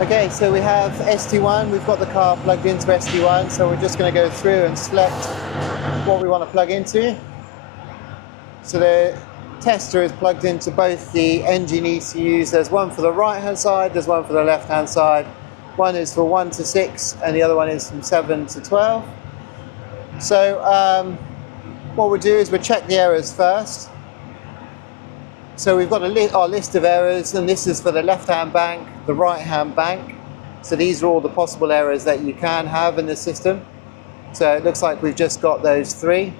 Okay, so we have ST1, we've got the car plugged into ST1, so we're just going to go through and select what we want to plug into. So the tester is plugged into both the engine ECUs. There's one for the right hand side, there's one for the left hand side. One is for 1 to 6 and the other one is from 7 to 12. So what we'll do is we'll check the errors first. So we've got our list of errors, and this is for the left-hand bank, the right-hand bank. So these are all the possible errors that you can have in the system. So it looks like we've just got those 3.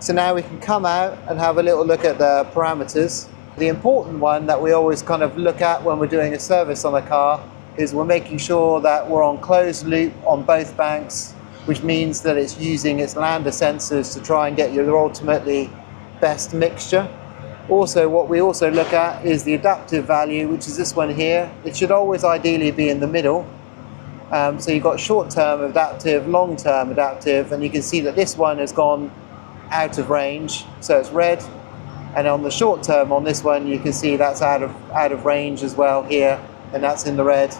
So now we can come out and have a little look at the parameters. The important one that we always kind of look at when we're doing a service on a car is we're making sure that we're on closed loop on both banks, which means that it's using its lander sensors to try and get your ultimately best mixture. Also, what we also look at is the adaptive value, which is this one here. It should always ideally be in the middle. So you've got short-term adaptive, long-term adaptive, and you can see that this one has gone out of range, so it's red. And on the short term on this one, you can see that's out of range as well here, and that's in the red.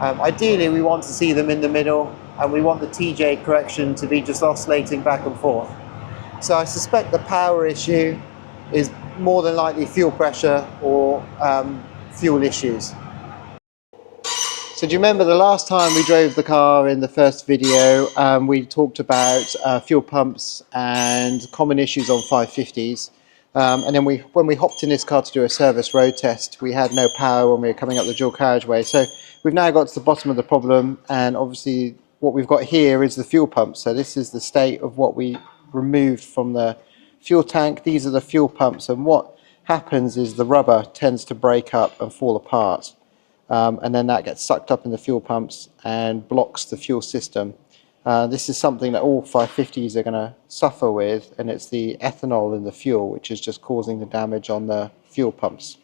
Ideally, we want to see them in the middle, and we want the TJ correction to be just oscillating back and forth. So I suspect the power issue is more than likely fuel pressure or fuel issues. So do you remember the last time we drove the car in the first video, we talked about fuel pumps and common issues on 550s. And then when we hopped in this car to do a service road test, we had no power when we were coming up the dual carriageway. So we've now got to the bottom of the problem, and obviously what we've got here is the fuel pump. So this is the state of what we removed from the fuel tank. These are the fuel pumps, and what happens is the rubber tends to break up and fall apart. And then that gets sucked up in the fuel pumps and blocks the fuel system. This is something that all 550s are going to suffer with, and it's the ethanol in the fuel which is just causing the damage on the fuel pumps.